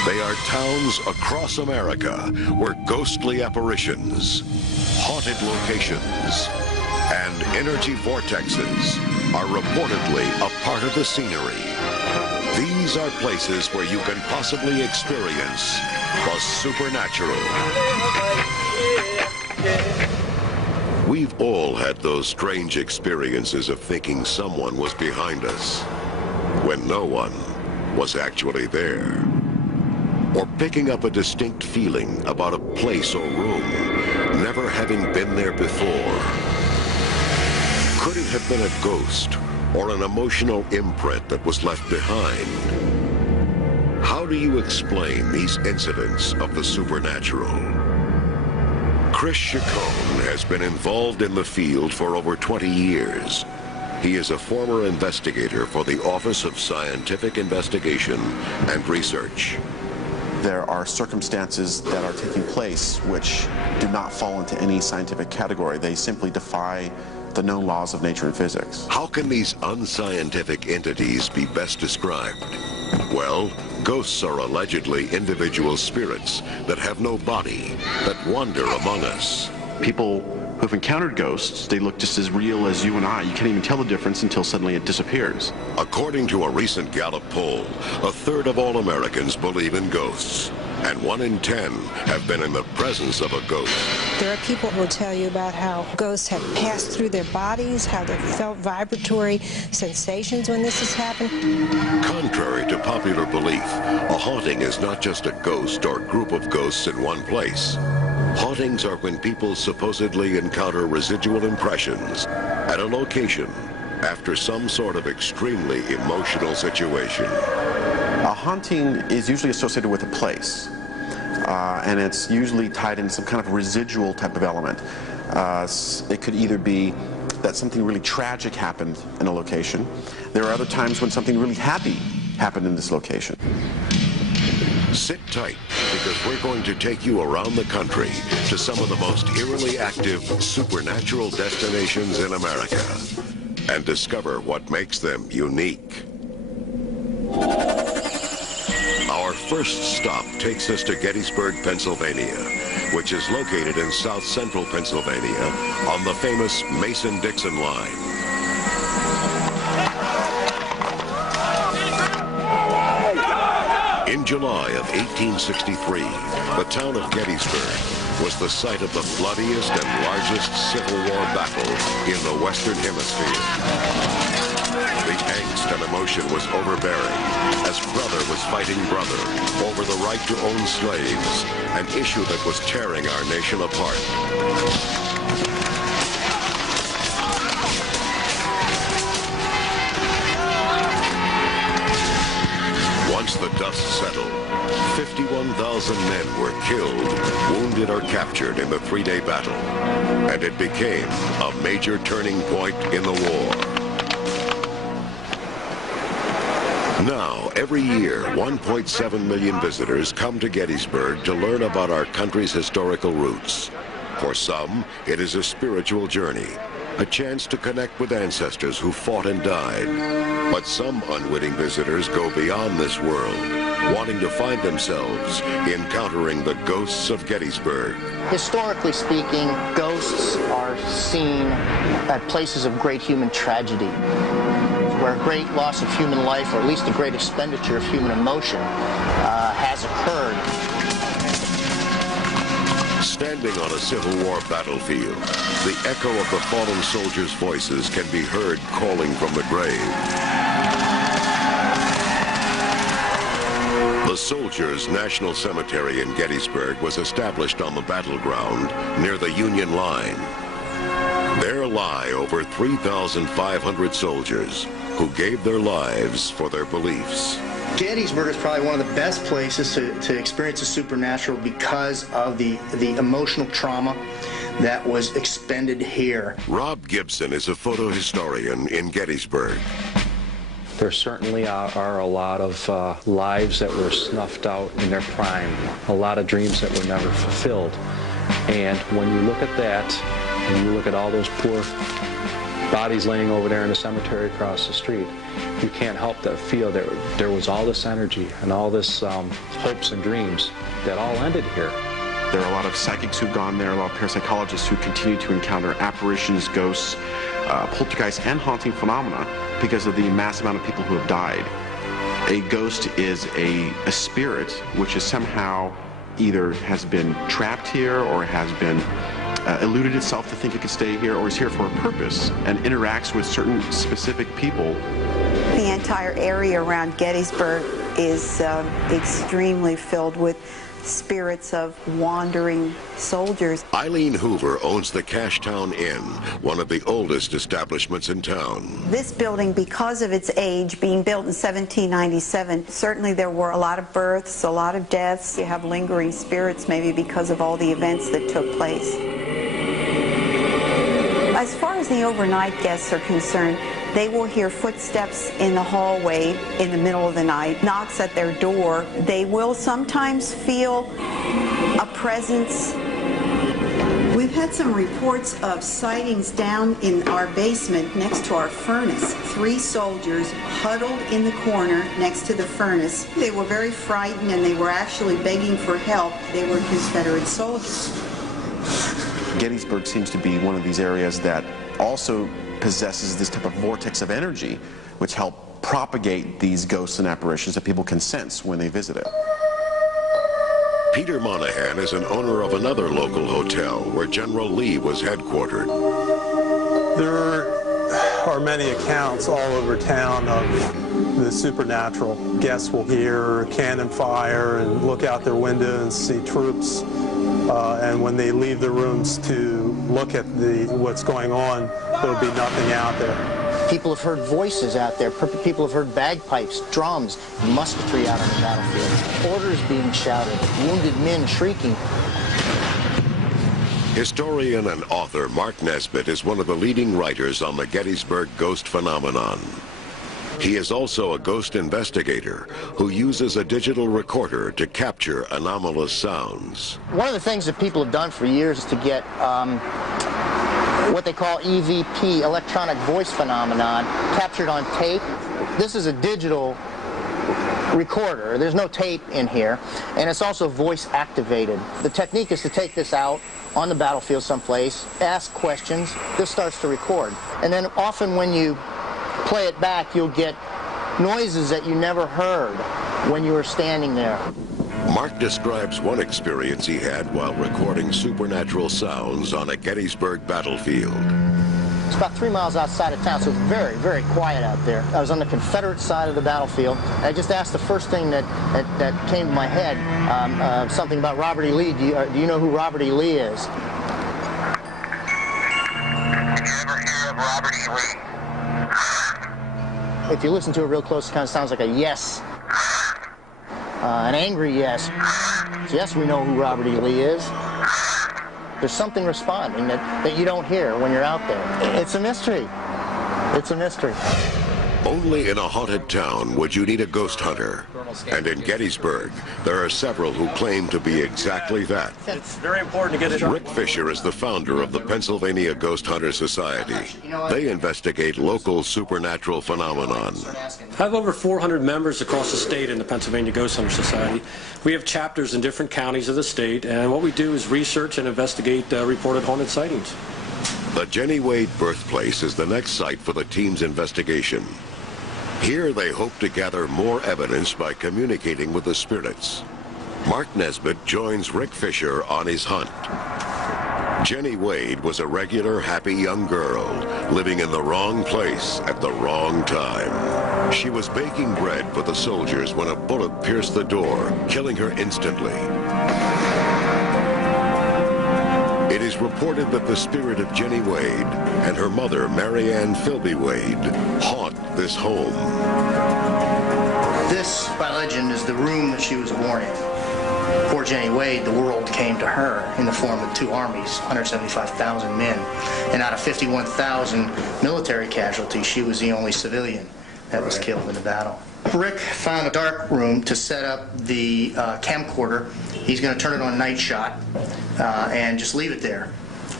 They are towns across America where ghostly apparitions, haunted locations, and energy vortexes are reportedly a part of the scenery. These are places where you can possibly experience the supernatural. We've all had those strange experiences of thinking someone was behind us when no one was actually there. Or picking up a distinct feeling about a place or room, never having been there before. Could it have been a ghost or an emotional imprint that was left behind? How do you explain these incidents of the supernatural? Chris Chacon has been involved in the field for over 20 years. He is a former investigator for the Office of Scientific Investigation and Research. There are circumstances that are taking place which do not fall into any scientific category. They simply defy the known laws of nature and physics. How can these unscientific entities be best described? Well, ghosts are allegedly individual spirits that have no body, that wander among us. People who've encountered ghosts, they look just as real as you and I. You can't even tell the difference until suddenly it disappears. According to a recent Gallup poll, 1/3 of all Americans believe in ghosts, and 1 in 10 have been in the presence of a ghost. There are people who will tell you about how ghosts have passed through their bodies, how they felt vibratory sensations when this has happened. Contrary to popular belief, a haunting is not just a ghost or group of ghosts in one place. Hauntings are when people supposedly encounter residual impressions at a location after some sort of extremely emotional situation. A haunting is usually associated with a place, and it's usually tied in some kind of residual type of element. It could either be that something really tragic happened in a location. There are other times when something really happy happened in this location. Sit tight, because we're going to take you around the country to some of the most eerily active supernatural destinations in America and discover what makes them unique. Our first stop takes us to Gettysburg, Pennsylvania, which is located in south-central Pennsylvania on the famous Mason-Dixon line. In July of 1863, the town of Gettysburg was the site of the bloodiest and largest Civil War battle in the Western Hemisphere. The angst and emotion was overbearing as brother was fighting brother over the right to own slaves, an issue that was tearing our nation apart. Once the dust settled, 51,000 men were killed, wounded, or captured in the 3-day battle, and it became a major turning point in the war. Now, every year, 1.7 million visitors come to Gettysburg to learn about our country's historical roots. For some, it is a spiritual journey, a chance to connect with ancestors who fought and died. But some unwitting visitors go beyond this world, wanting to find themselves encountering the ghosts of Gettysburg. Historically speaking, ghosts are seen at places of great human tragedy, where great loss of human life, or at least a great expenditure of human emotion, has occurred. Standing on a Civil War battlefield, the echo of the fallen soldiers' voices can be heard calling from the grave. The Soldiers' National Cemetery in Gettysburg was established on the battleground near the Union line. There lie over 3,500 soldiers who gave their lives for their beliefs. Gettysburg is probably one of the best places to experience the supernatural because of the emotional trauma that was expended here. Rob Gibson is a photo historian in Gettysburg. There certainly are a lot of lives that were snuffed out in their prime, a lot of dreams that were never fulfilled. And when you look at that, and you look at all those poor bodies laying over there in the cemetery across the street, you can't help but feel that there was all this energy and all this hopes and dreams that all ended here. There are a lot of psychics who've gone there, a lot of parapsychologists who continue to encounter apparitions, ghosts, poltergeists, and haunting phenomena because of the mass amount of people who have died. A ghost is a spirit which is somehow either has been trapped here or has been eluded itself to think it could stay here, or is here for a purpose and interacts with certain specific people. The entire area around Gettysburg is extremely filled with spirits of wandering soldiers. Eileen Hoover owns the Cashtown Inn, one of the oldest establishments in town. This building, because of its age, being built in 1797, certainly there were a lot of births, a lot of deaths. You have lingering spirits maybe because of all the events that took place. As far as the overnight guests are concerned, they will hear footsteps in the hallway in the middle of the night, knocks at their door. They will sometimes feel a presence. We've had some reports of sightings down in our basement next to our furnace. 3 soldiers huddled in the corner next to the furnace. They were very frightened and they were actually begging for help. They were Confederate soldiers. Gettysburg seems to be one of these areas that also possesses this type of vortex of energy which help propagate these ghosts and apparitions that people can sense when they visit it. Peter Monahan is an owner of another local hotel where General Lee was headquartered. There are many accounts all over town of the supernatural. Guests will hear cannon fire and look out their window and see troops. And when they leave the rooms to look at what's going on, there'll be nothing out there. People have heard voices out there. People have heard bagpipes, drums, musketry out on the battlefield. Orders being shouted, wounded men shrieking. Historian and author Mark Nesbitt is one of the leading writers on the Gettysburg ghost phenomenon. He is also a ghost investigator who uses a digital recorder to capture anomalous sounds. One of the things that people have done for years is to get what they call EVP, electronic voice phenomenon, captured on tape. This is a digital recorder. There's no tape in here, and it's also voice activated. The technique is to take this out on the battlefield someplace, ask questions, this starts to record. And then often when you play it back, you'll get noises that you never heard when you were standing there. Mark describes one experience he had while recording supernatural sounds on a Gettysburg battlefield. It's about 3 miles outside of town, so it's very, very quiet out there. I was on the Confederate side of the battlefield. I just asked the first thing that came to my head, something about Robert E. Lee. Do you know who Robert E. Lee is? Did you ever hear of Robert E. Lee? If you listen to it real close, it kind of sounds like a yes. An angry yes. So yes, we know who Robert E. Lee is. There's something responding that you don't hear when you're out there. It's a mystery. It's a mystery. Only in a haunted town would you need a ghost hunter. And in Gettysburg, there are several who claim to be exactly that. It's very important to get it. Rick Fisher is the founder of the Pennsylvania Ghost Hunter Society. They investigate local supernatural phenomenon. I have over 400 members across the state in the Pennsylvania Ghost Hunter Society. We have chapters in different counties of the state, and what we do is research and investigate reported haunted sightings. The Jenny Wade birthplace is the next site for the team's investigation. Here they hope to gather more evidence by communicating with the spirits. Mark Nesbitt joins Rick Fisher on his hunt. Jenny Wade was a regular, happy young girl living in the wrong place at the wrong time. She was baking bread for the soldiers when a bullet pierced the door, killing her instantly. It is reported that the spirit of Jenny Wade and her mother, Mary Ann Philby Wade, haunt this home. This, by legend, is the room that she was born in. Poor Jenny Wade, the world came to her in the form of 2 armies, 175,000 men. And out of 51,000 military casualties, she was the only civilian that was killed in the battle. Rick found a dark room to set up the camcorder. He's going to turn it on night shot and just leave it there.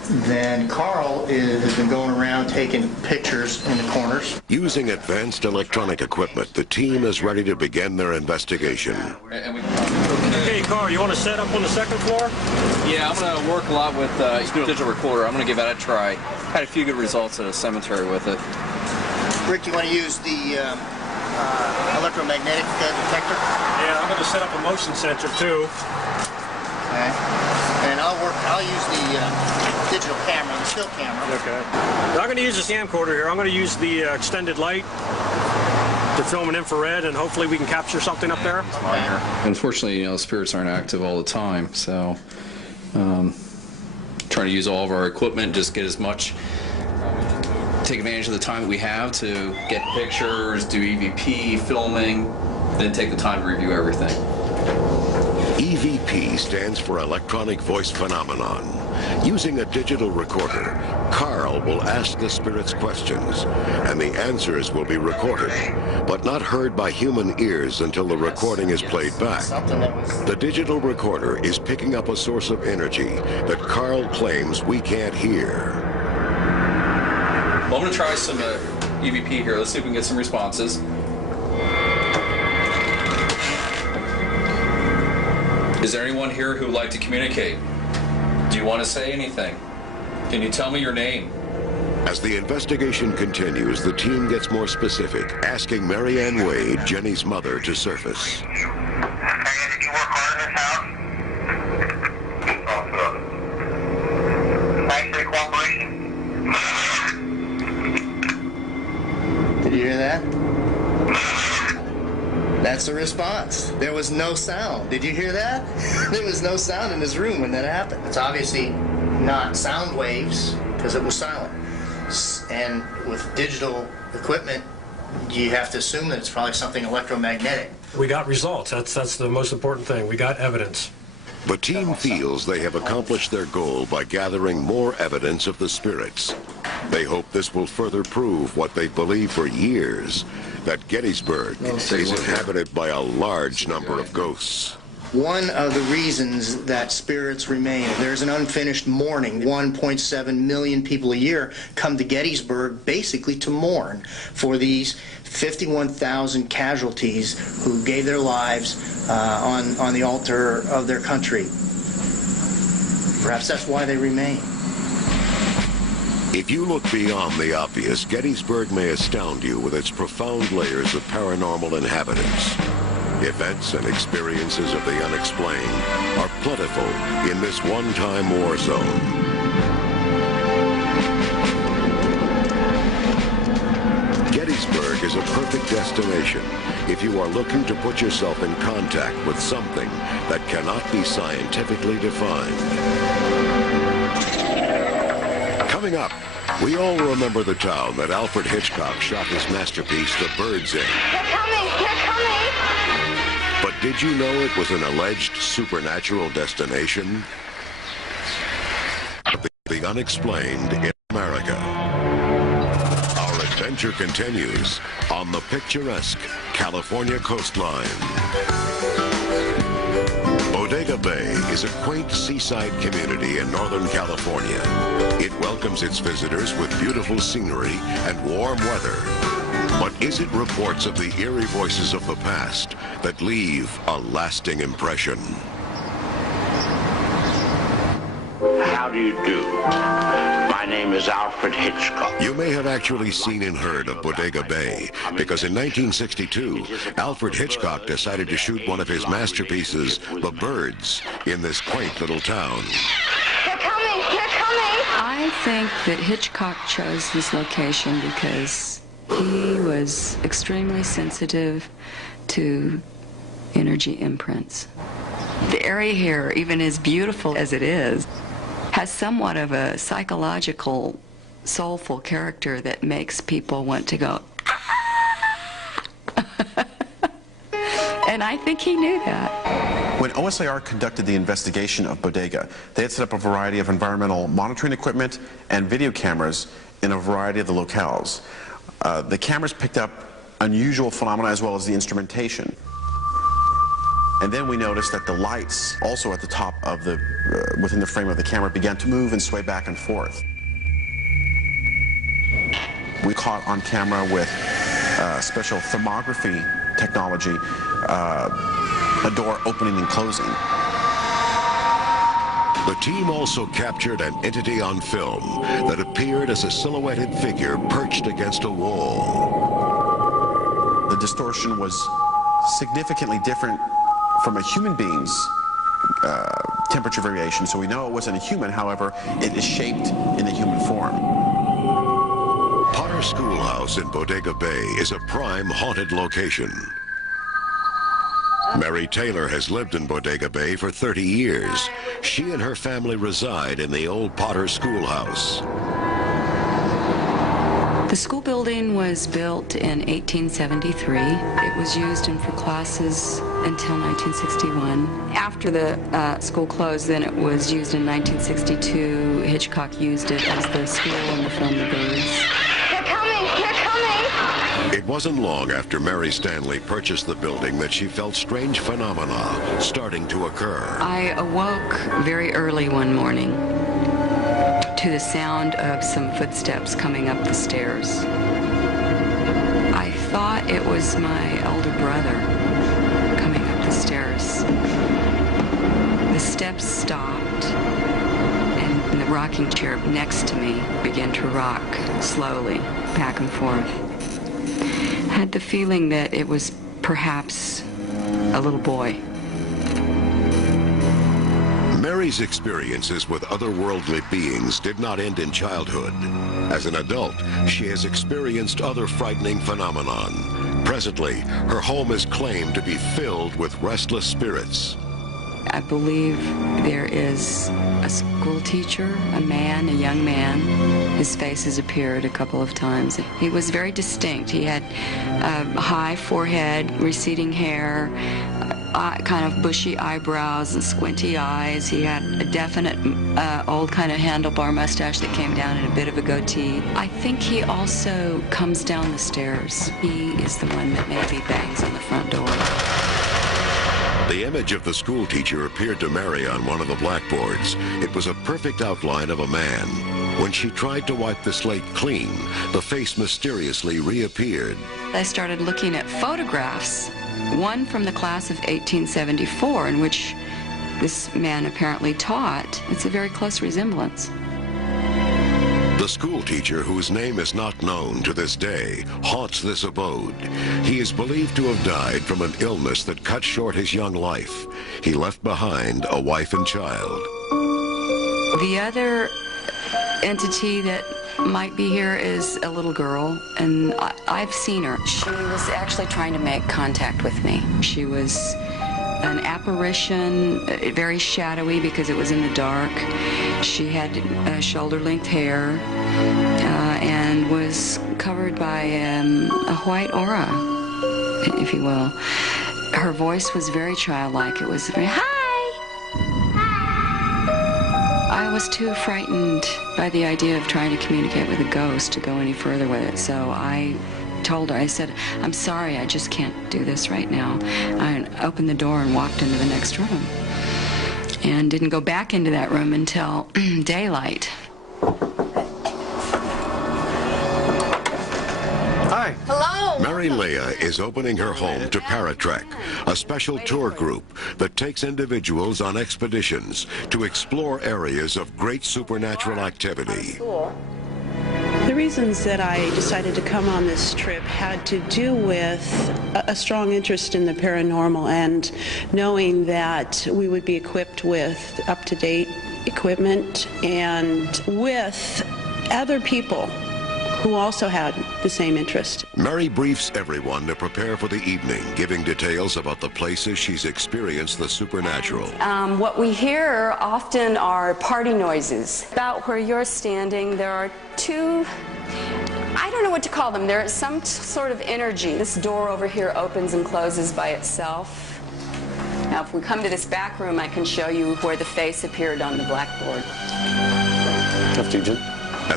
Then Carl has been going around taking pictures in the corners. Using advanced electronic equipment, the team is ready to begin their investigation. Okay, Carl, you want to set up on the second floor? Yeah, I'm going to work a lot with digital recorder. I'm going to give that a try. Had a few good results at a cemetery with it. Rick, you want to use the electromagnetic detector? Yeah, I'm going to set up a motion sensor too. Okay. And I'll use the digital camera, the still camera. Okay. Now I'm going to use this camcorder here. I'm going to use the extended light to film an infrared, and hopefully we can capture something up there. Okay. Unfortunately, spirits aren't active all the time, so trying to use all of our equipment, just get as much, take advantage of the time that we have to get pictures, do EVP, filming, then take the time to review everything. EVP stands for Electronic Voice Phenomenon. Using a digital recorder, Carl will ask the spirits questions, and the answers will be recorded, but not heard by human ears until the recording is played back. The digital recorder is picking up a source of energy that Carl claims we can't hear. Well, I'm going to try some EVP here. Let's see if we can get some responses. Is there anyone here who would like to communicate? Do you want to say anything? Can you tell me your name? As the investigation continues, the team gets more specific, asking Mary Ann Wade, Jenny's mother, to surface. Did you work hard in this house? Thanks for your cooperation. Did you hear that? That's the response. There was no sound. Did you hear that? There was no sound in this room when that happened. It's obviously not sound waves because it was silent. And with digital equipment, you have to assume that it's probably something electromagnetic. We got results. That's the most important thing. We got evidence. The team feels they have accomplished their goal by gathering more evidence of the spirits. They hope this will further prove what they've believed for years, that Gettysburg is inhabited by a large number of ghosts. One of the reasons that spirits remain, there's an unfinished mourning. 1.7 million people a year come to Gettysburg basically to mourn for these 51,000 casualties who gave their lives on the altar of their country. Perhaps that's why they remain. If you look beyond the obvious, Gettysburg may astound you with its profound layers of paranormal inhabitants. Events and experiences of the unexplained are plentiful in this one-time war zone. Gettysburg is a perfect destination if you are looking to put yourself in contact with something that cannot be scientifically defined. Coming up, we all remember the town that Alfred Hitchcock shot his masterpiece, The Birds, in. They're coming! They're coming! But did you know it was an alleged supernatural destination? The unexplained in America. Our adventure continues on the picturesque California coastline. Bodega Bay is a quaint seaside community in Northern California. It welcomes its visitors with beautiful scenery and warm weather. But is it reports of the eerie voices of the past that leave a lasting impression? How do you do? My name is Alfred Hitchcock. You may have actually seen and heard of Bodega Bay, because in 1962, Alfred Hitchcock decided to shoot one of his masterpieces, The Birds, in this quaint little town. They're coming! They're coming! I think that Hitchcock chose this location because he was extremely sensitive to energy imprints. The area here, even as beautiful as it is, has somewhat of a psychological, soulful character that makes people want to go, and I think he knew that. When OSIR conducted the investigation of Bodega, they had set up a variety of environmental monitoring equipment and video cameras in a variety of the locales. The cameras picked up unusual phenomena as well as the instrumentation. And then we noticed that the lights, also at the top of the, within the frame of the camera, began to move and sway back and forth. We caught on camera with special thermography technology, a door opening and closing. The team also captured an entity on film that appeared as a silhouetted figure perched against a wall. The distortion was significantly different from a human being's temperature variation, so we know it wasn't a human. However, it is shaped in a human form. Potter Schoolhouse in Bodega Bay is a prime haunted location. Mary Taylor has lived in Bodega Bay for 30 years. She and her family reside in the old Potter Schoolhouse. The school building was built in 1873. It was used for classes until 1961. After the school closed, then it was used in 1962. Hitchcock used it as the school and the film The Birds. They're coming! They're coming! It wasn't long after Mary Stanley purchased the building that she felt strange phenomena starting to occur. I awoke very early one morning to the sound of some footsteps coming up the stairs. I thought it was my older brother coming up the stairs. The steps stopped, and the rocking chair next to me began to rock slowly back and forth. I had the feeling that it was perhaps a little boy. Mary's experiences with otherworldly beings did not end in childhood. As an adult, she has experienced other frightening phenomenon. Presently, her home is claimed to be filled with restless spirits. I believe there is a school teacher, a young man. His face has appeared a couple of times. He was very distinct. He had a high forehead, receding hair, kind of bushy eyebrows and squinty eyes. He had a definite old kind of handlebar mustache that came down in a bit of a goatee. I think he also comes down the stairs. He is the one that maybe bangs on the front door. The image of the school teacher appeared to Mary on one of the blackboards. It was a perfect outline of a man. When she tried to wipe the slate clean, the face mysteriously reappeared. I started looking at photographs, one from the class of 1874 in which this man apparently taught. It's a very close resemblance. The school teacher, whose name is not known to this day, haunts this abode. He is believed to have died from an illness that cut short his young life. He left behind a wife and child. The other entity that might be here is a little girl, and I've seen her. She was actually trying to make contact with me. She was an apparition, very shadowy because it was in the dark. She had shoulder-length hair and was covered by a white aura, if you will. Her voice was very childlike. It was very, hi! I was too frightened by the idea of trying to communicate with a ghost to go any further with it, so I told her, I said, I'm sorry, I just can't do this right now. I opened the door and walked into the next room and didn't go back into that room until daylight. Hi. Hello! Mary Leah is opening her home to Paratrek, a special tour group that takes individuals on expeditions to explore areas of great supernatural activity. The reasons that I decided to come on this trip had to do with a strong interest in the paranormal and knowing that we would be equipped with up-to-date equipment and with other people who also had the same interest. Mary briefs everyone to prepare for the evening, giving details about the places she's experienced the supernatural. What we hear often are party noises. About where you're standing, there are two, I don't know what to call them. There is some sort of energy. This door over here opens and closes by itself. Now, if we come to this back room, I can show you where the face appeared on the blackboard. As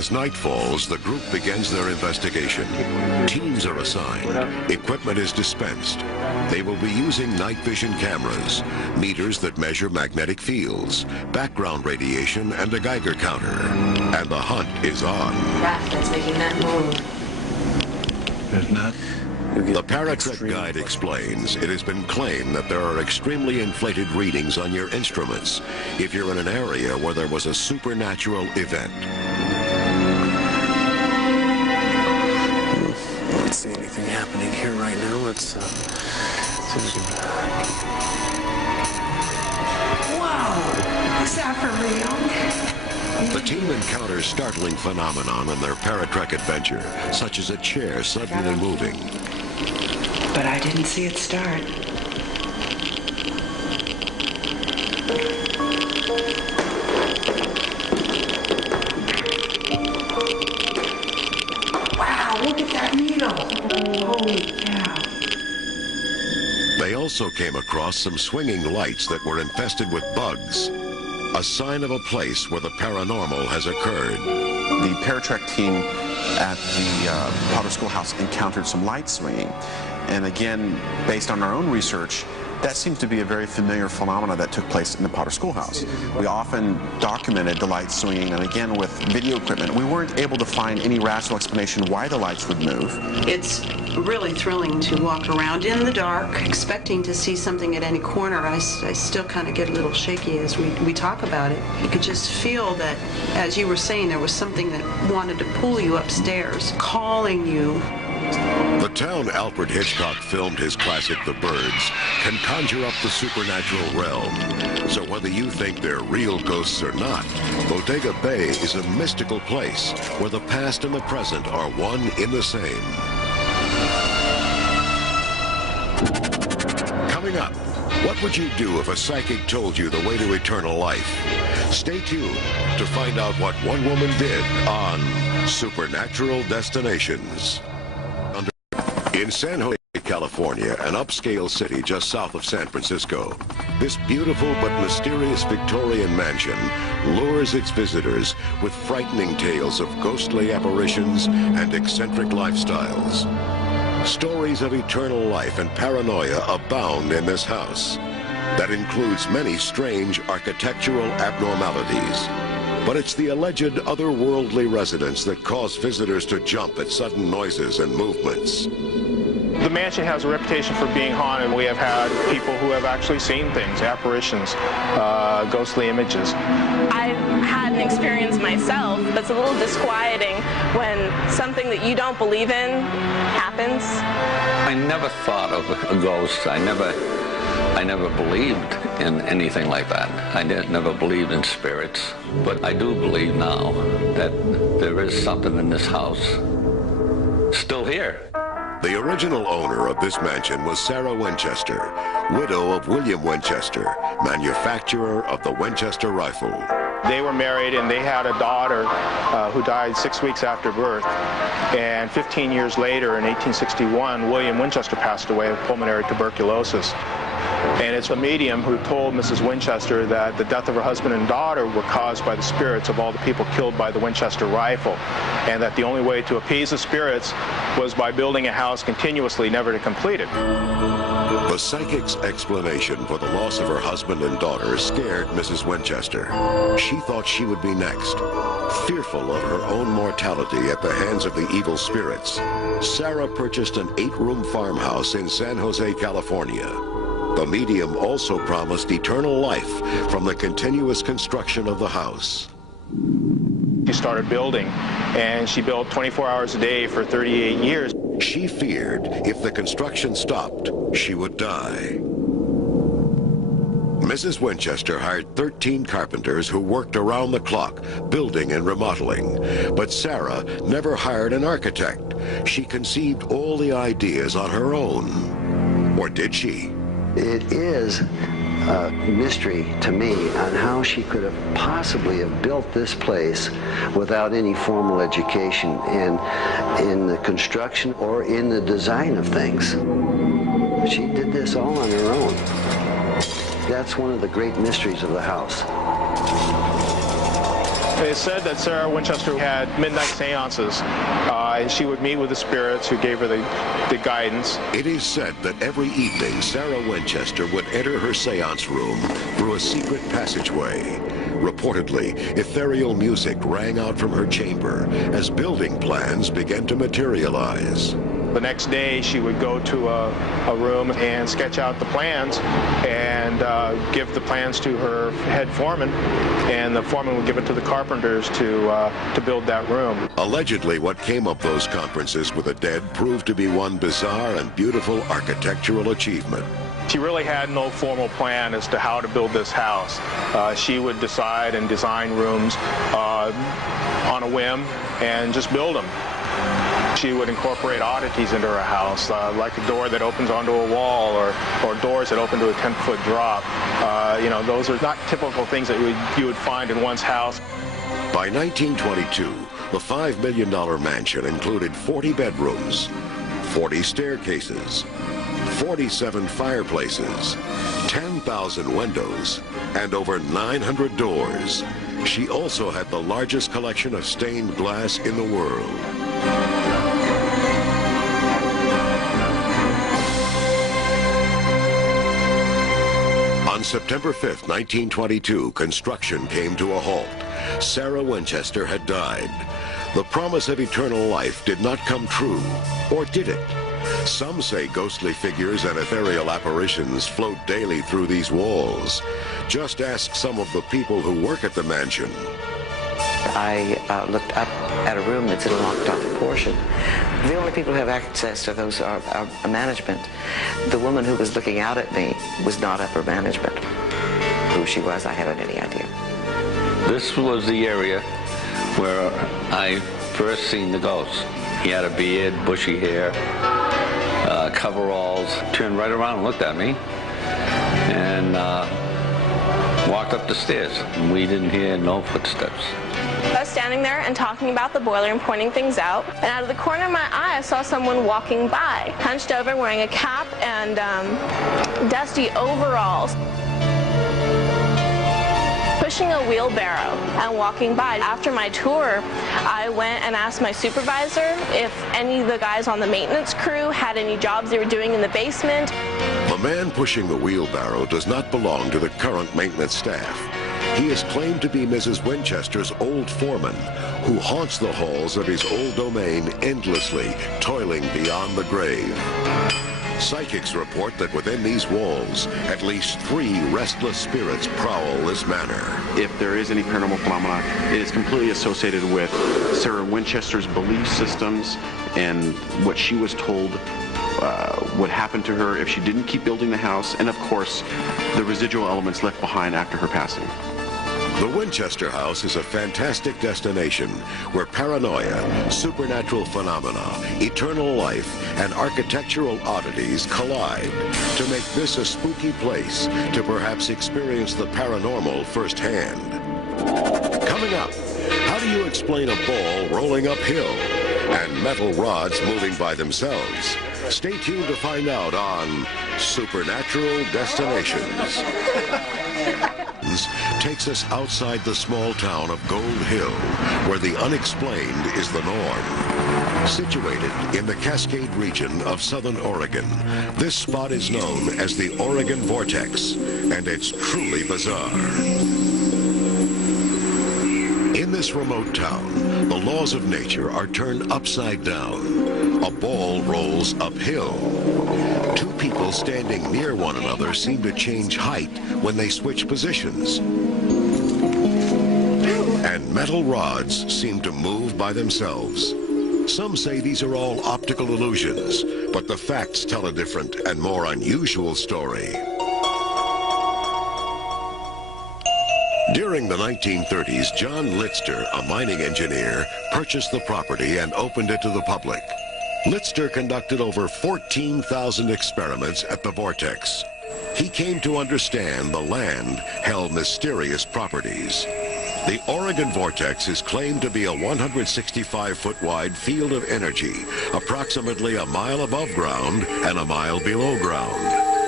As night falls, the group begins their investigation. Teams are assigned. Equipment is dispensed. They will be using night vision cameras, meters that measure magnetic fields, background radiation, and a Geiger counter. And the hunt is on. That's making that move. There's not. The Paratrek guide explains it has been claimed that there are extremely inflated readings on your instruments if you're in an area where there was a supernatural event. I don't see anything happening here right now. Let's Wow! Is that for real? The team encounters startling phenomenon in their Paratrek adventure, such as a chair suddenly moving. But I didn't see it start. Wow, look at that needle. Holy cow. They also came across some swinging lights that were infested with bugs, a sign of a place where the paranormal has occurred. The Paratrek team at the Potter Schoolhouse encountered some light swinging. And again, based on our own research, that seems to be a very familiar phenomena that took place in the Potter Schoolhouse. We often documented the lights swinging, and again, with video equipment, we weren't able to find any rational explanation why the lights would move. It's really thrilling to walk around in the dark, expecting to see something at any corner. I still kind of get a little shaky as we talk about it. You could just feel that, as you were saying, there was something that wanted to pull you upstairs, calling you. The town Alfred Hitchcock filmed his classic The Birds can conjure up the supernatural realm. So whether you think they're real ghosts or not, Bodega Bay is a mystical place where the past and the present are one in the same. Coming up, what would you do if a psychic told you the way to eternal life? Stay tuned to find out what one woman did on Supernatural Destinations. In San Jose, California, an upscale city just south of San Francisco, this beautiful but mysterious Victorian mansion lures its visitors with frightening tales of ghostly apparitions and eccentric lifestyles. Stories of eternal life and paranoia abound in this house. That includes many strange architectural abnormalities. But it's the alleged otherworldly residents that cause visitors to jump at sudden noises and movements. The mansion has a reputation for being haunted. We have had people who have actually seen things, apparitions, ghostly images. I've had an experience myself that's a little disquieting when something that you don't believe in happens. I never thought of a ghost. I never believed in anything like that. I never believed in spirits. But I do believe now that there is something in this house still here. The original owner of this mansion was Sarah Winchester, widow of William Winchester, manufacturer of the Winchester rifle. They were married and they had a daughter who died 6 weeks after birth. And 15 years later, in 1861, William Winchester passed away of pulmonary tuberculosis. And it's a medium who told Mrs. Winchester that the death of her husband and daughter were caused by the spirits of all the people killed by the Winchester rifle, and that the only way to appease the spirits was by building a house continuously, never to complete it. The psychic's explanation for the loss of her husband and daughter scared Mrs. Winchester. She thought she would be next. Fearful of her own mortality at the hands of the evil spirits, Sarah purchased an 8-room farmhouse in San Jose, California. The medium also promised eternal life from the continuous construction of the house. She started building, and she built 24 hours a day for 38 years. She feared if the construction stopped, she would die. Mrs. Winchester hired 13 carpenters who worked around the clock, building and remodeling. But Sarah never hired an architect. She conceived all the ideas on her own. Or did she? It is a mystery to me on how she could have possibly have built this place without any formal education in the construction or in the design of things. She did this all on her own. That's one of the great mysteries of the house. It said that Sarah Winchester had midnight seances, and she would meet with the spirits who gave her the guidance. It is said that every evening Sarah Winchester would enter her seance room through a secret passageway. Reportedly, ethereal music rang out from her chamber as building plans began to materialize. The next day, she would go to a room and sketch out the plans and give the plans to her head foreman, and the foreman would give it to the carpenters to build that room. Allegedly, what came of those conferences with the dead proved to be one bizarre and beautiful architectural achievement. She really had no formal plan as to how to build this house. She would decide and design rooms on a whim and just build them. She would incorporate oddities into her house, like a door that opens onto a wall or doors that open to a 10-foot drop. You know, those are not typical things that you would find in one's house. By 1922, the $5 million mansion included 40 bedrooms, 40 staircases, 47 fireplaces, 10,000 windows, and over 900 doors. She also had the largest collection of stained glass in the world. On September 5th, 1922, construction came to a halt. Sarah Winchester had died. The promise of eternal life did not come true, or did it? Some say ghostly figures and ethereal apparitions float daily through these walls. Just ask some of the people who work at the mansion. I looked up at a room that's in a locked-off portion. The only people who have access to those are management. The woman who was looking out at me was not upper management. Who she was, I haven't any idea. This was the area where I first seen the ghost. He had a beard, bushy hair, coveralls, turned right around and looked at me, and walked up the stairs. And we didn't hear no footsteps. I was standing there and talking about the boiler and pointing things out, and out of the corner of my eye I saw someone walking by, hunched over, wearing a cap and dusty overalls, pushing a wheelbarrow and walking by. After my tour, I went and asked my supervisor if any of the guys on the maintenance crew had any jobs they were doing in the basement. The man pushing the wheelbarrow does not belong to the current maintenance staff. He is claimed to be Mrs. Winchester's old foreman, who haunts the halls of his old domain endlessly, toiling beyond the grave. Psychics report that within these walls, at least 3 restless spirits prowl this manor. If there is any paranormal phenomena, it is completely associated with Sarah Winchester's belief systems and what she was told would happen to her if she didn't keep building the house, and of course, the residual elements left behind after her passing. The Winchester House is a fantastic destination where paranoia, supernatural phenomena, eternal life, and architectural oddities collide to make this a spooky place to perhaps experience the paranormal firsthand. Coming up, how do you explain a ball rolling uphill and metal rods moving by themselves? Stay tuned to find out on Supernatural Destinations. Takes us outside the small town of Gold Hill, where the unexplained is the norm. Situated in the Cascade region of southern Oregon, this spot is known as the Oregon Vortex, and it's truly bizarre. In this remote town, the laws of nature are turned upside down. A ball rolls uphill. 2 people standing near one another seem to change height when they switch positions. And metal rods seem to move by themselves. Some say these are all optical illusions, but the facts tell a different and more unusual story. During the 1930s, John Litzter, a mining engineer, purchased the property and opened it to the public. Litzter conducted over 14,000 experiments at the Vortex. He came to understand the land held mysterious properties. The Oregon Vortex is claimed to be a 165-foot wide field of energy, approximately a mile above ground and a mile below ground.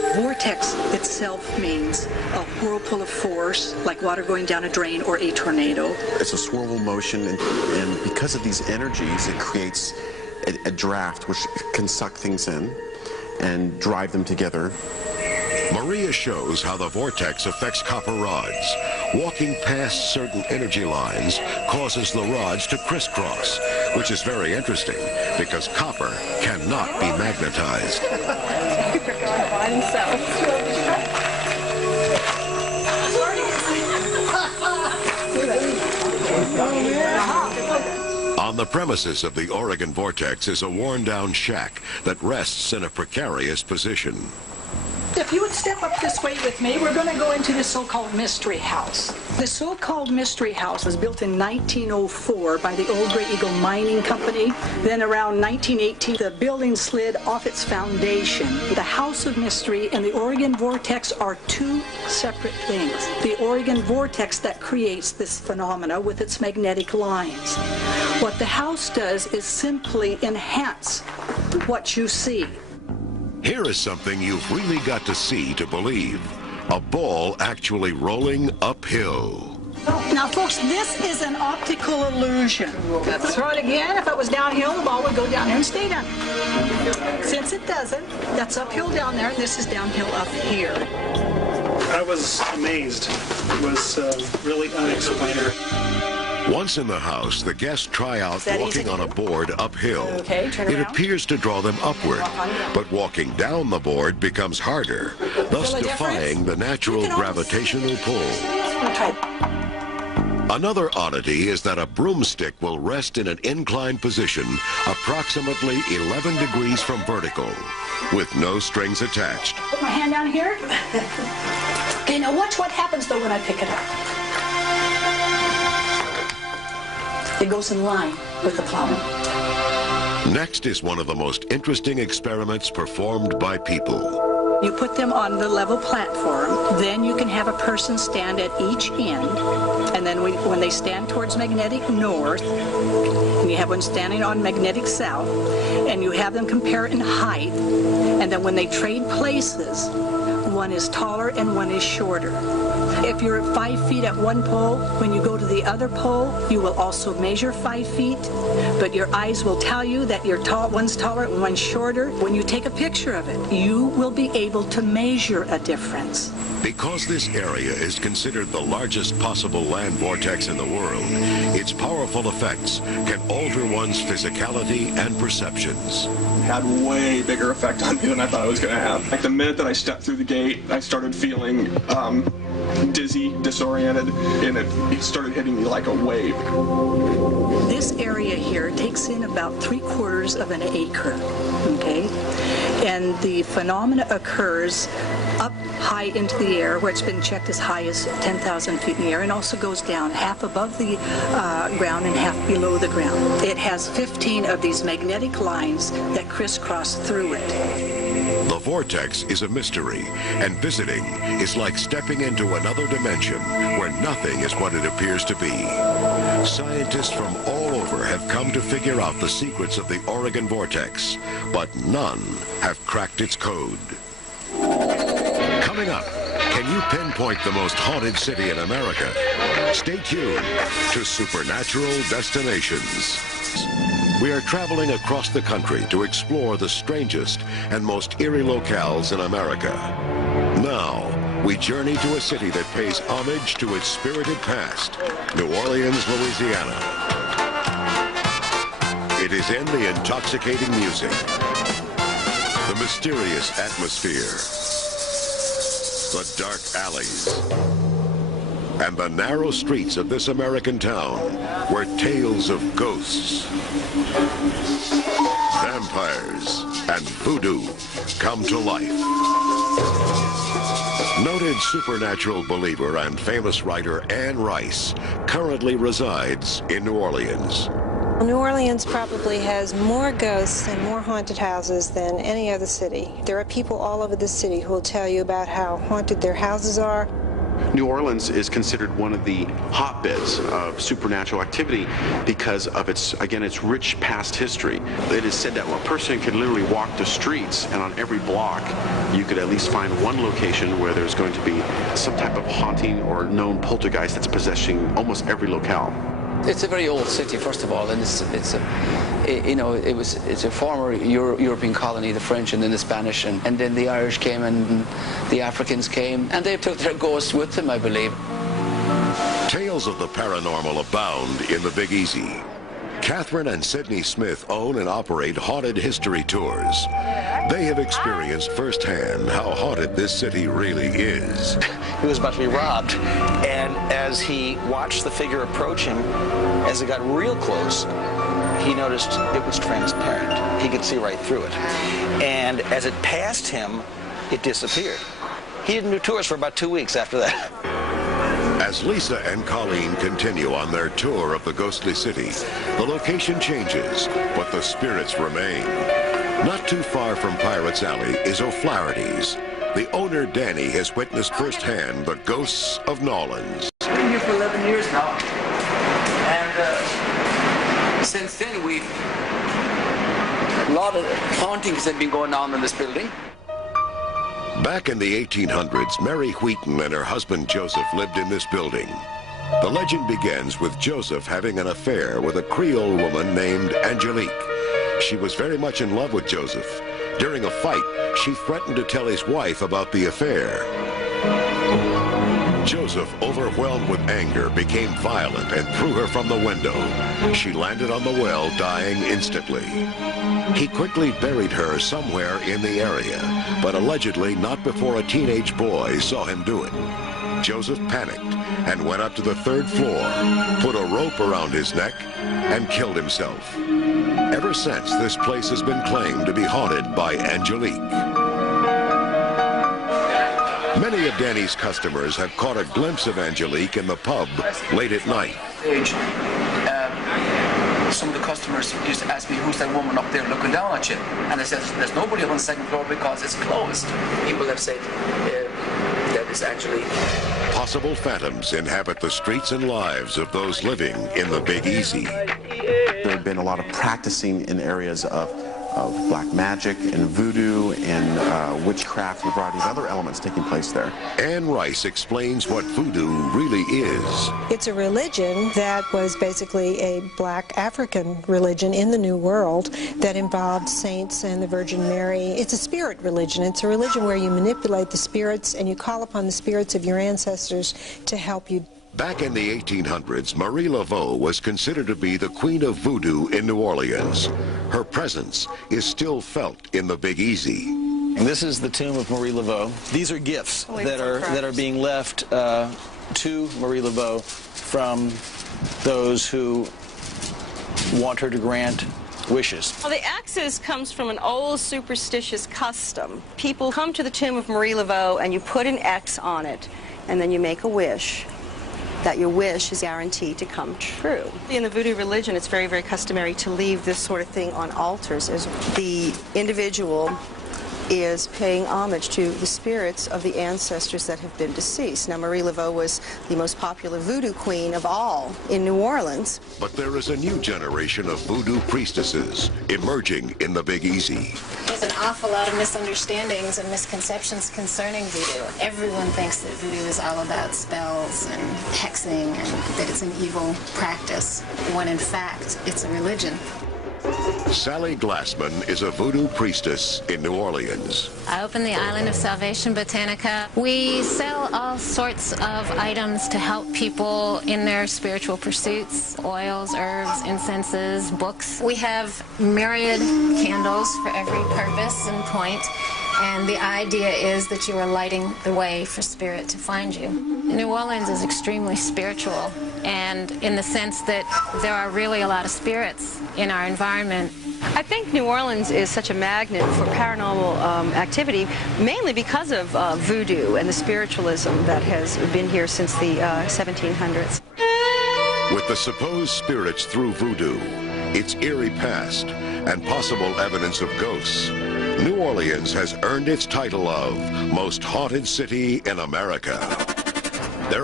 Vortex itself means a whirlpool of force, like water going down a drain or a tornado. It's a swirl motion, and because of these energies, it creates a draft which can suck things in and drive them together. Maria shows how the vortex affects copper rods. Walking past certain energy lines causes the rods to crisscross, which is very interesting because copper cannot be magnetized. On the premises of the Oregon Vortex is a worn-down shack that rests in a precarious position. If you would step up this way with me, we're going to go into the so-called Mystery House. The so-called Mystery House was built in 1904 by the Old Gray Eagle Mining Company. Then around 1918, the building slid off its foundation. The House of Mystery and the Oregon Vortex are two separate things. The Oregon Vortex that creates this phenomena with its magnetic lines. What the house does is simply enhance what you see. Here is something you've really got to see to believe. A ball actually rolling uphill. Now, folks, this is an optical illusion. Let's throw it again. If it was downhill, the ball would go down here and stay down. Since it doesn't, that's uphill down there, and this is downhill up here. I was amazed. It was really unexplainable. Once in the house, the guests try out walking on a board uphill. Okay, turn it around. appears to draw them upward, but walking down the board becomes harder, thus defying the natural gravitational pull. Another oddity is that a broomstick will rest in an inclined position approximately 11 degrees from vertical, with no strings attached. Put my hand down here. Okay, now watch what happens, though, when I pick it up. It goes in line with the plowing. Next is one of the most interesting experiments performed by people. You put them on the level platform, then you can have a person stand at each end, and then when they stand towards magnetic north, and you have one standing on magnetic south, and you have them compare in height, and then when they trade places, one is taller and one is shorter. If you're at 5 feet at one pole, when you go to the other pole, you will also measure 5 feet, but your eyes will tell you that one's taller and one's shorter. When you take a picture of it, you will be able to measure a difference. Because this area is considered the largest possible land vortex in the world, its powerful effects can alter one's physicality and perceptions. It had way bigger effect on me than I thought it was going to have. Like the minute that I stepped through the gate, I started feeling dizzy, disoriented, and it started hitting me like a wave. This area here takes in about 3/4 of an acre, okay? And the phenomena occurs up high into the air, where it's been checked as high as 10,000 feet in the air, and also goes down half above the ground and half below the ground. It has 15 of these magnetic lines that crisscross through it. The vortex is a mystery, and visiting is like stepping into another dimension where nothing is what it appears to be. Scientists from all over have come to figure out the secrets of the Oregon Vortex, but none have cracked its code. Coming up, can you pinpoint the most haunted city in America? Stay tuned to Supernatural Destinations. We are traveling across the country to explore the strangest and most eerie locales in America. Now, we journey to a city that pays homage to its spirited past, New Orleans, Louisiana. It is in the intoxicating music, the mysterious atmosphere, the dark alleys, and the narrow streets of this American town where tales of ghosts, vampires, and voodoo come to life. Noted supernatural believer and famous writer Anne Rice currently resides in New Orleans. New Orleans probably has more ghosts and more haunted houses than any other city. There are people all over the city who will tell you about how haunted their houses are. New Orleans is considered one of the hotbeds of supernatural activity because of its, again, its rich past history. It is said that a person could literally walk the streets, and on every block you could at least find one location where there's going to be some type of haunting or known poltergeist that's possessing almost every locale. It's a very old city, first of all, and it's a former European colony, the French and then the Spanish, and then the Irish came and the Africans came, and they took their ghosts with them, I believe. Tales of the paranormal abound in the Big Easy. Catherine and Sidney Smith own and operate haunted history tours. They have experienced firsthand how haunted this city really is. He was about to be robbed, and as he watched the figure approach him, as it got real close, he noticed it was transparent. He could see right through it. And as it passed him, it disappeared. He didn't do tours for about 2 weeks after that. As Lisa and Colleen continue on their tour of the ghostly city, the location changes, but the spirits remain. Not too far from Pirates Alley is O'Flaherty's. The owner, Danny, has witnessed firsthand the ghosts of Nolans. I've been here for 11 years now, and since then a lot of hauntings have been going on in this building. Back in the 1800s, Mary Wheaton and her husband Joseph lived in this building. The legend begins with Joseph having an affair with a Creole woman named Angelique. She was very much in love with Joseph. During a fight, she threatened to tell his wife about the affair. Joseph, overwhelmed with anger, became violent and threw her from the window. She landed on the well, dying instantly. He quickly buried her somewhere in the area, but allegedly not before a teenage boy saw him do it. Joseph panicked and went up to the 3rd floor, put a rope around his neck, and killed himself. Ever since, this place has been claimed to be haunted by Angelique. Many of Danny's customers have caught a glimpse of Angelique in the pub late at night. Some of the customers used to ask me, who's that woman up there looking down at you? And I said, there's nobody up on the 2nd floor because it's closed. People have said, that is Angelique. Possible phantoms inhabit the streets and lives of those living in the Big Easy. There have been a lot of practicing in areas of black magic and voodoo and witchcraft and a variety of other elements taking place there. Anne Rice explains what voodoo really is. It's a religion that was basically a black African religion in the New World that involved saints and the Virgin Mary. It's a spirit religion. It's a religion where you manipulate the spirits and you call upon the spirits of your ancestors to help you. Back in the 1800s, Marie Laveau was considered to be the queen of voodoo in New Orleans. Her presence is still felt in the Big Easy. And this is the tomb of Marie Laveau. These are gifts that are being left to Marie Laveau from those who want her to grant wishes. Well, the X's comes from an old superstitious custom. People come to the tomb of Marie Laveau and you put an X on it, and then you make a wish. That your wish is guaranteed to come true. In the voodoo religion, it's very, very customary to leave this sort of thing on altars. The individual is paying homage to the spirits of the ancestors that have been deceased. Now, Marie Laveau was the most popular voodoo queen of all in New Orleans. But there is a new generation of voodoo priestesses emerging in the Big Easy. There's an awful lot of misunderstandings and misconceptions concerning voodoo. Everyone thinks that voodoo is all about spells and hexing and that it's an evil practice, when in fact it's a religion. Sally Glassman is a voodoo priestess in New Orleans. I opened the Island of Salvation Botanica. We sell all sorts of items to help people in their spiritual pursuits: oils, herbs, incenses, books. We have myriad candles for every purpose and point, and the idea is that you are lighting the way for spirit to find you. New Orleans is extremely spiritual, and in the sense that there are really a lot of spirits in our environment. I think New Orleans is such a magnet for paranormal activity, mainly because of voodoo and the spiritualism that has been here since the 1700s. With the supposed spirits through voodoo, its eerie past, and possible evidence of ghosts, New Orleans has earned its title of Most Haunted City in America.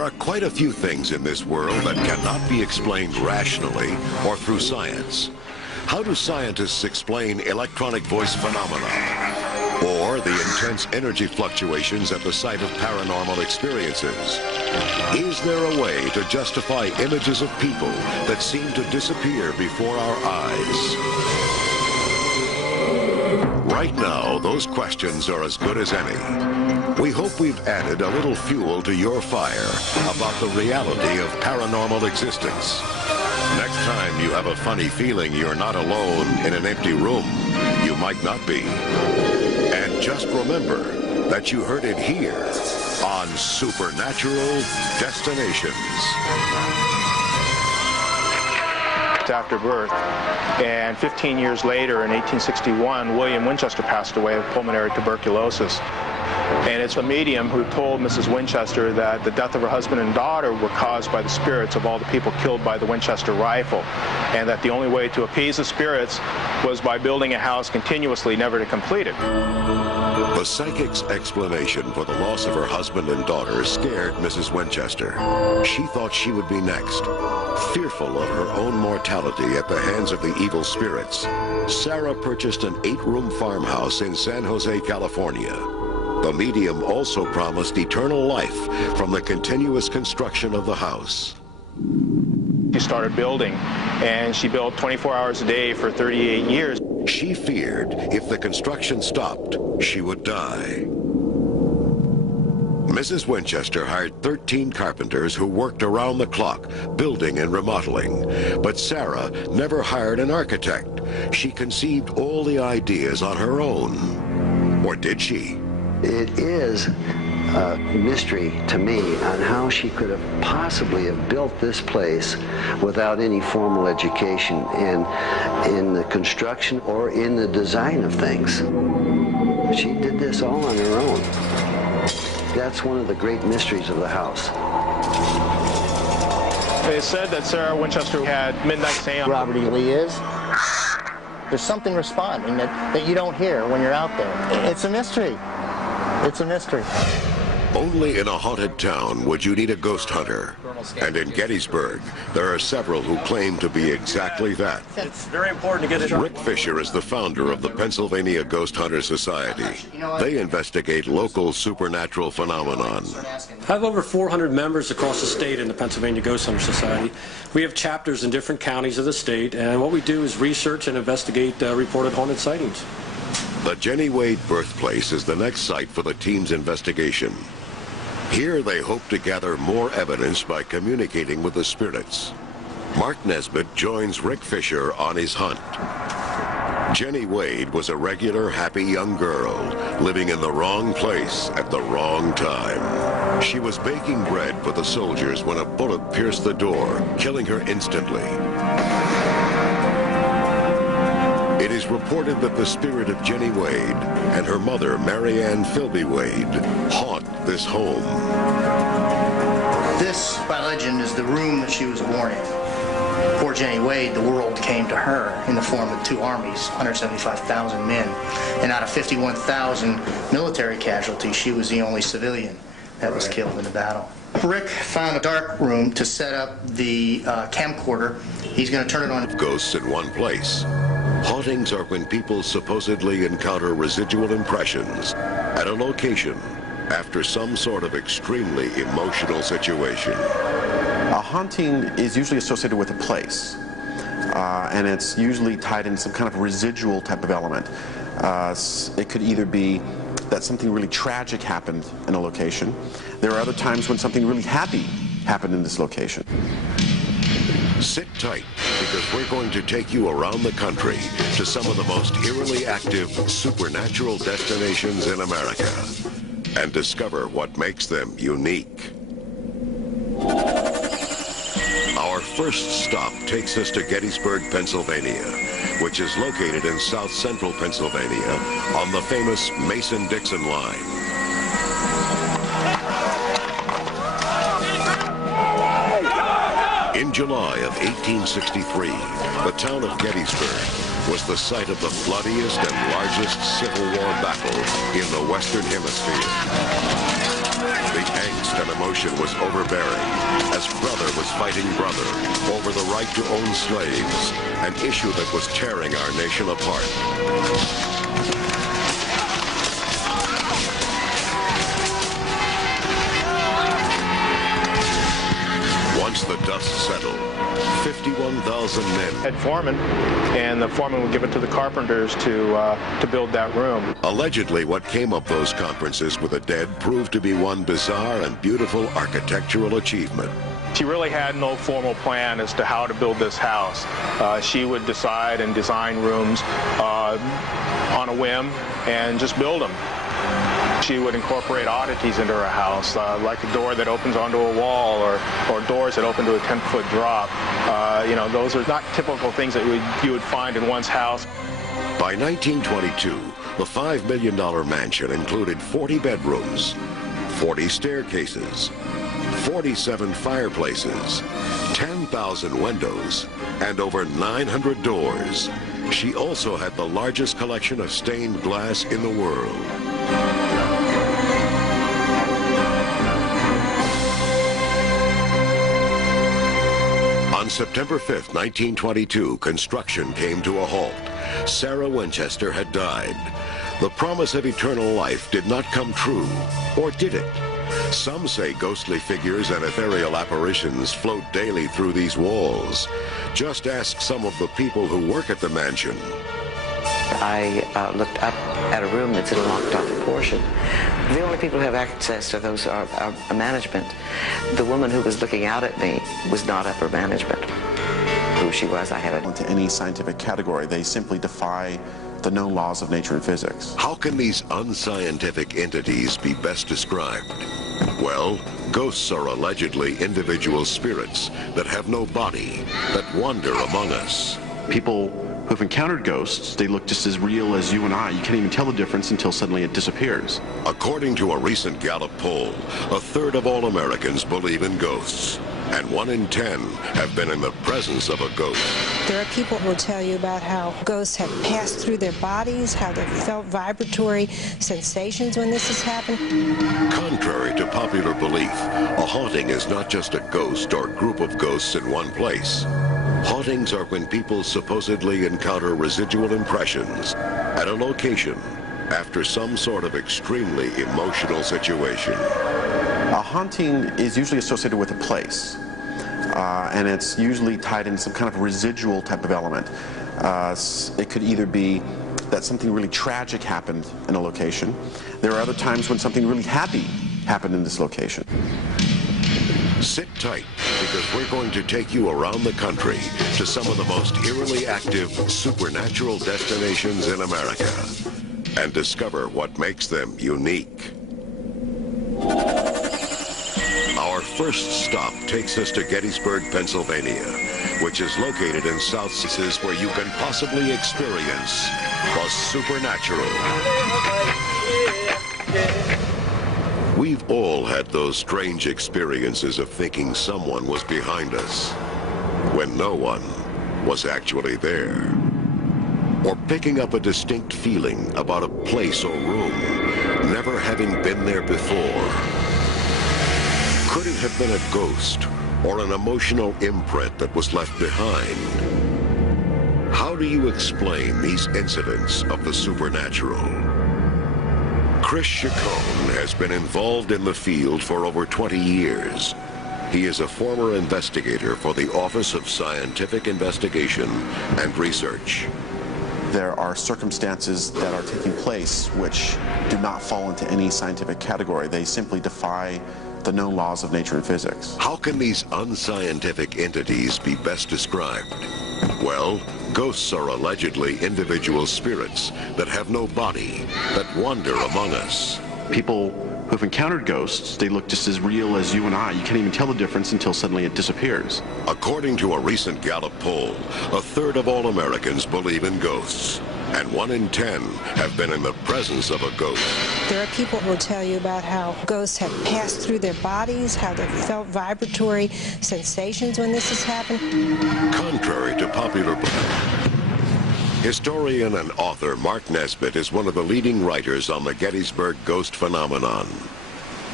There are quite a few things in this world that cannot be explained rationally or through science. How do scientists explain electronic voice phenomena? Or the intense energy fluctuations at the site of paranormal experiences? Is there a way to justify images of people that seem to disappear before our eyes? Right now, those questions are as good as any. We hope we've added a little fuel to your fire about the reality of paranormal existence. Next time you have a funny feeling you're not alone in an empty room, you might not be. And just remember that you heard it here on Supernatural Destinations. After birth, and 15 years later in 1861 William Winchester passed away of pulmonary tuberculosis, and it's a medium who told Mrs. Winchester that the death of her husband and daughter were caused by the spirits of all the people killed by the Winchester rifle, and that the only way to appease the spirits was by building a house continuously, never to complete it. The psychic's explanation for the loss of her husband and daughter scared Mrs. Winchester. She thought she would be next. Fearful of her own mortality at the hands of the evil spirits, Sarah purchased an 8-room farmhouse in San Jose, California. The medium also promised eternal life from the continuous construction of the house. She started building, and she built 24 hours a day for 38 years. She feared if the construction stopped, she would die. Mrs. Winchester hired 13 carpenters who worked around the clock, building and remodeling. But Sarah never hired an architect. She conceived all the ideas on her own. Or did she? It is a mystery to me on how she could have possibly have built this place without any formal education in the construction or in the design of things. She did this all on her own. That's one of the great mysteries of the house. They said that Sarah Winchester had midnight seance. Robert E. Lee is. There's something responding that you don't hear when you're out there. It's a mystery. It's a mystery. Only in a haunted town would you need a ghost hunter. And in Gettysburg, there are several who claim to be exactly that. It's very important to get it. Rick Fisher is the founder of the Pennsylvania Ghost Hunter Society. They investigate local supernatural phenomenon. I have over 400 members across the state in the Pennsylvania Ghost Hunter Society. We have chapters in different counties of the state, and what we do is research and investigate reported haunted sightings. The Jenny Wade birthplace is the next site for the team's investigation. Here they hope to gather more evidence by communicating with the spirits. Mark Nesbitt joins Rick Fisher on his hunt. Jenny Wade was a regular, happy young girl living in the wrong place at the wrong time. She was baking bread for the soldiers when a bullet pierced the door, killing her instantly. It is reported that the spirit of Jenny Wade and her mother, Mary Ann Philby Wade, haunt this home. This, by legend, is the room that she was born in. Poor Jenny Wade, the world came to her in the form of 2 armies, 175,000 men. And out of 51,000 military casualties, she was the only civilian that was killed in the battle. Rick found a dark room to set up the camcorder. He's going to turn it on. Ghosts in one place. Hauntings are when people supposedly encounter residual impressions at a location after some sort of extremely emotional situation. A haunting is usually associated with a place, and it's usually tied in some kind of residual type of element. It could either be that something really tragic happened in a location. There are other times when something really happy happened in this location. Sit tight, because we're going to take you around the country to some of the most eerily active supernatural destinations in America and discover what makes them unique. Our first stop takes us to Gettysburg, Pennsylvania, which is located in south-central Pennsylvania on the famous Mason-Dixon line. In July of 1863, the town of Gettysburg was the site of the bloodiest and largest Civil War battle in the Western Hemisphere. The angst and emotion was overbearing as brother was fighting brother over the right to own slaves, an issue that was tearing our nation apart. Once the dust settled, 51,000 men Head foreman, and the foreman would give it to the carpenters to build that room. Allegedly, what came of those conferences with the dead proved to be one bizarre and beautiful architectural achievement. She really had no formal plan as to how to build this house. She would decide and design rooms on a whim and just build them. She would incorporate oddities into her house, like a door that opens onto a wall or doors that open to a 10-foot drop. You know, those are not typical things that you would find in one's house. By 1922, the $5 million mansion included 40 bedrooms, 40 staircases, 47 fireplaces, 10,000 windows, and over 900 doors. She also had the largest collection of stained glass in the world. On September 5th, 1922, construction came to a halt. Sarah Winchester had died. The promise of eternal life did not come true, or did it? Some say ghostly figures and ethereal apparitions float daily through these walls. Just ask some of the people who work at the mansion. I looked up at a room that's in a locked-off portion. The only people who have access to those are management. The woman who was looking out at me was not upper management. Who she was, I haven't. Into any scientific category, they simply defy the known laws of nature and physics. How can these unscientific entities be best described? Well, ghosts are allegedly individual spirits that have no body, that wander among us. People who've encountered ghosts, they look just as real as you and I. You can't even tell the difference until suddenly it disappears. According to a recent Gallup poll, 1/3 of all Americans believe in ghosts, and 1 in 10 have been in the presence of a ghost. There are people who will tell you about how ghosts have passed through their bodies, how they've felt vibratory sensations when this has happened. Contrary to popular belief, a haunting is not just a ghost or group of ghosts in one place. Hauntings are when people supposedly encounter residual impressions at a location after some sort of extremely emotional situation. A haunting is usually associated with a place, and it's usually tied in some kind of residual type of element. It could either be that something really tragic happened in a location. There are other times when something really happy happened in this location. Sit tight, because we're going to take you around the country to some of the most eerily active supernatural destinations in America and discover what makes them unique. Our first stop takes us to Gettysburg, Pennsylvania, which is located in South Texas, where you can possibly experience the supernatural. We've all had those strange experiences of thinking someone was behind us when no one was actually there. Or picking up a distinct feeling about a place or room, never having been there before. Could it have been a ghost or an emotional imprint that was left behind? How do you explain these incidents of the supernatural? Chris Chacon has been involved in the field for over 20 years. He is a former investigator for the Office of Scientific Investigation and Research. There are circumstances that are taking place which do not fall into any scientific category. They simply defy the known laws of nature and physics. How can these unscientific entities be best described? Well, ghosts are allegedly individual spirits that have no body, that wander among us. People who've encountered ghosts, they look just as real as you and I. You can't even tell the difference until suddenly it disappears. According to a recent Gallup poll, 1/3 of all Americans believe in ghosts, and 1 in 10 have been in the presence of a ghost. There are people who will tell you about how ghosts have passed through their bodies, how they've felt vibratory sensations when this has happened. Contrary to popular belief, historian and author Mark Nesbitt is one of the leading writers on the Gettysburg ghost phenomenon.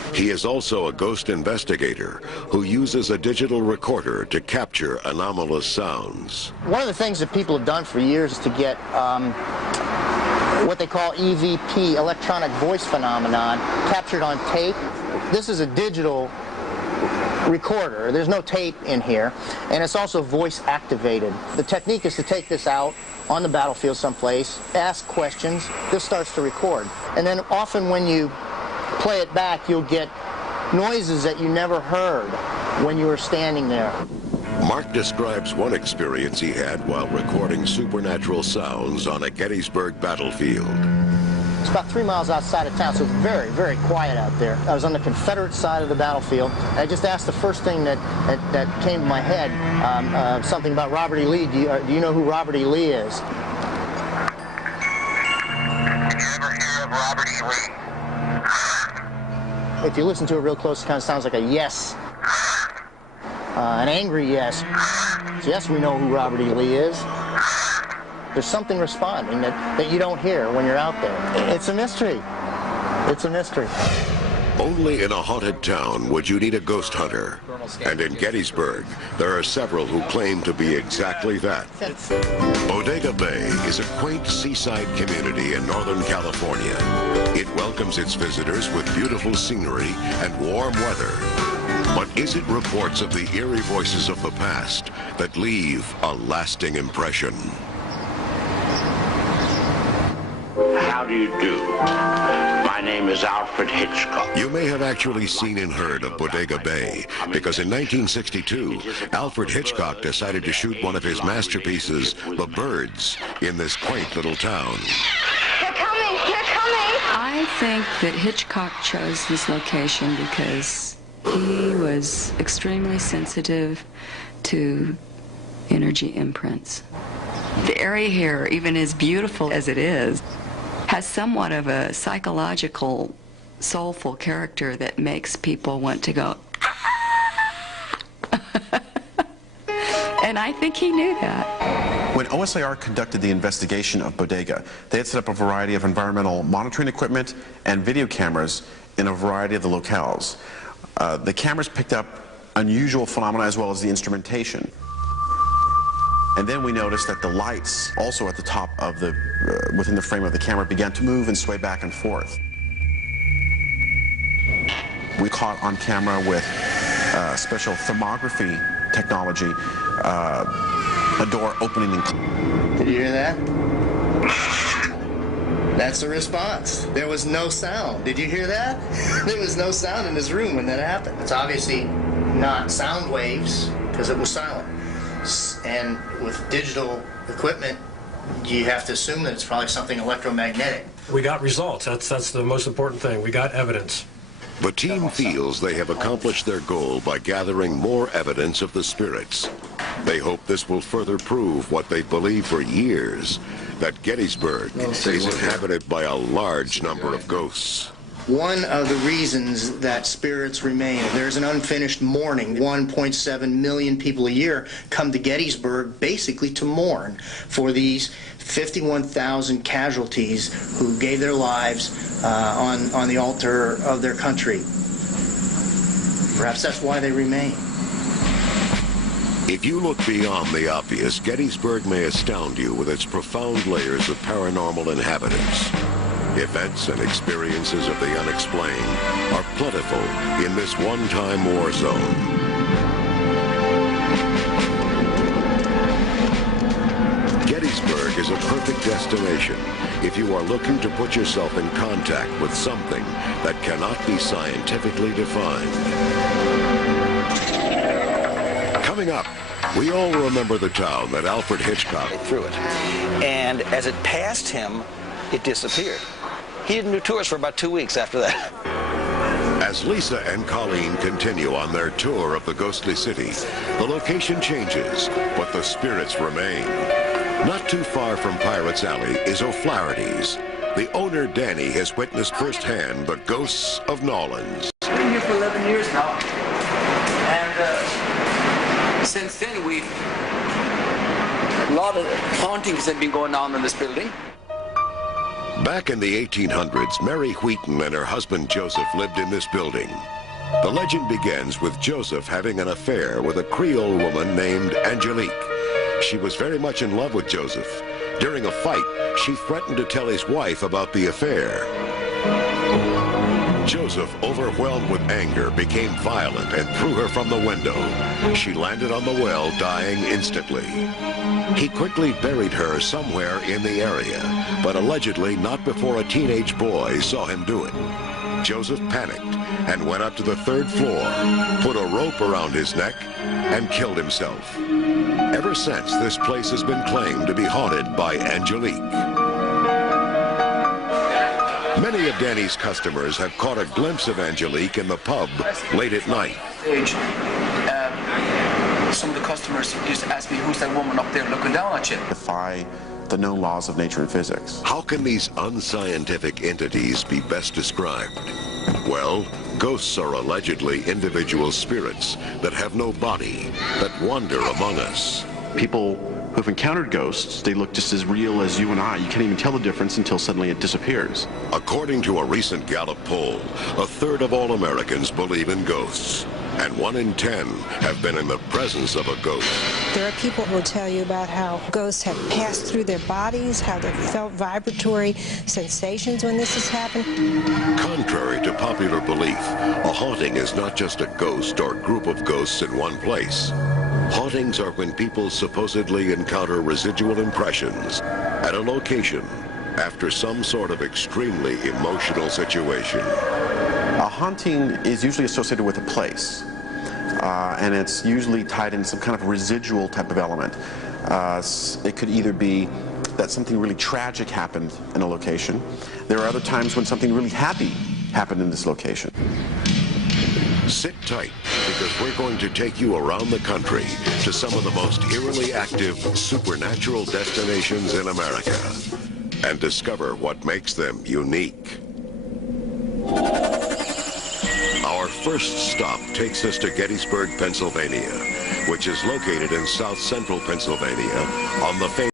He is also a ghost investigator who uses a digital recorder to capture anomalous sounds. One of the things that people have done for years is to get what they call EVP, electronic voice phenomenon, captured on tape. This is a digital recorder. There's no tape in here, and it's also voice activated. The technique is to take this out on the battlefield someplace, ask questions, this starts to record. And then often when you play it back, you'll get noises that you never heard when you were standing there. Mark describes one experience he had while recording supernatural sounds on a Gettysburg battlefield. It's about 3 miles outside of town, so it's very, very quiet out there. I was on the Confederate side of the battlefield. I just asked the first thing that came to my head, something about Robert E. Lee. Do you know who Robert E. Lee is? Did you ever hear of Robert E. Lee? If you listen to it real close, it kind of sounds like a yes. An angry yes. So yes, we know who Robert E. Lee is. There's something responding that you don't hear when you're out there. It's a mystery. It's a mystery. Only in a haunted town would you need a ghost hunter. And in Gettysburg, there are several who claim to be exactly that. Bodega Bay is a quaint seaside community in Northern California. It welcomes its visitors with beautiful scenery and warm weather. But is it reports of the eerie voices of the past that leave a lasting impression? How do you do? My name is Alfred Hitchcock. You may have actually seen and heard of Bodega Bay, because in 1962, Alfred Hitchcock decided to shoot one of his masterpieces, The Birds, in this quaint little town. They're coming! They're coming! I think that Hitchcock chose this location because he was extremely sensitive to energy imprints. The area here, even as beautiful as it is, has somewhat of a psychological, soulful character that makes people want to go. And I think he knew that. When OSIR conducted the investigation of Bodega, they had set up a variety of environmental monitoring equipment and video cameras in a variety of the locales. The cameras picked up unusual phenomena as well as the instrumentation. And then we noticed that the lights, also at the top of the, within the frame of the camera, began to move and sway back and forth. We caught on camera with special thermography technology, a door opening and closing. Did you hear that? That's the response. There was no sound. Did you hear that? There was no sound in this room when that happened. It's obviously not sound waves because it was silent. And with digital equipment, you have to assume that it's probably something electromagnetic. We got results. That's the most important thing. We got evidence. The team feels they have accomplished their goal by gathering more evidence of the spirits. They hope this will further prove what they believed for years, that Gettysburg is inhabited by a large number of ghosts. One of the reasons that spirits remain, there's an unfinished mourning. 1.7 million people a year come to Gettysburg basically to mourn for these 51,000 casualties who gave their lives on the altar of their country. Perhaps that's why they remain. If you look beyond the obvious, Gettysburg may astound you with its profound layers of paranormal inhabitants. Events and experiences of the unexplained are plentiful in this one-time war zone. Gettysburg is a perfect destination if you are looking to put yourself in contact with something that cannot be scientifically defined. Coming up, we all remember the town that Alfred Hitchcock threw it. And as it passed him, it disappeared. He didn't do tours for about 2 weeks after that. As Lisa and Colleen continue on their tour of the ghostly city, the location changes, but the spirits remain. Not too far from Pirates Alley is O'Flaherty's. The owner, Danny, has witnessed firsthand the ghosts of Nolans. I've been here for 11 years now, and since then a lot of hauntings have been going on in this building. Back in the 1800s, Mary Wheaton and her husband Joseph lived in this building. The legend begins with Joseph having an affair with a Creole woman named Angelique. She was very much in love with Joseph. During a fight, she threatened to tell his wife about the affair. Joseph, overwhelmed with anger, became violent and threw her from the window. She landed on the well, dying instantly. He quickly buried her somewhere in the area, but allegedly not before a teenage boy saw him do it. Joseph panicked and went up to the third floor, put a rope around his neck, and killed himself. Ever since, this place has been claimed to be haunted by Angelique. Many of Danny's customers have caught a glimpse of Angelique in the pub late at night. Some of the customers used to ask me, who's that woman up there looking down at you? Defy the known laws of nature and physics. How can these unscientific entities be best described? Well, ghosts are allegedly individual spirits that have no body, that wander among us. People who've encountered ghosts, they look just as real as you and I. You can't even tell the difference until suddenly it disappears. According to a recent Gallup poll, 1/3 of all Americans believe in ghosts, and 1 in 10 have been in the presence of a ghost. There are people who will tell you about how ghosts have passed through their bodies, how they felt vibratory sensations when this has happened. Contrary to popular belief, a haunting is not just a ghost or group of ghosts in one place. Hauntings are when people supposedly encounter residual impressions at a location after some sort of extremely emotional situation. A haunting is usually associated with a place, and it's usually tied in some kind of residual type of element. It could either be that something really tragic happened in a location. There are other times when something really happy happened in this location. Sit tight, because we're going to take you around the country to some of the most eerily active supernatural destinations in America and discover what makes them unique. Our first stop takes us to Gettysburg, Pennsylvania, which is located in south central Pennsylvania on the famous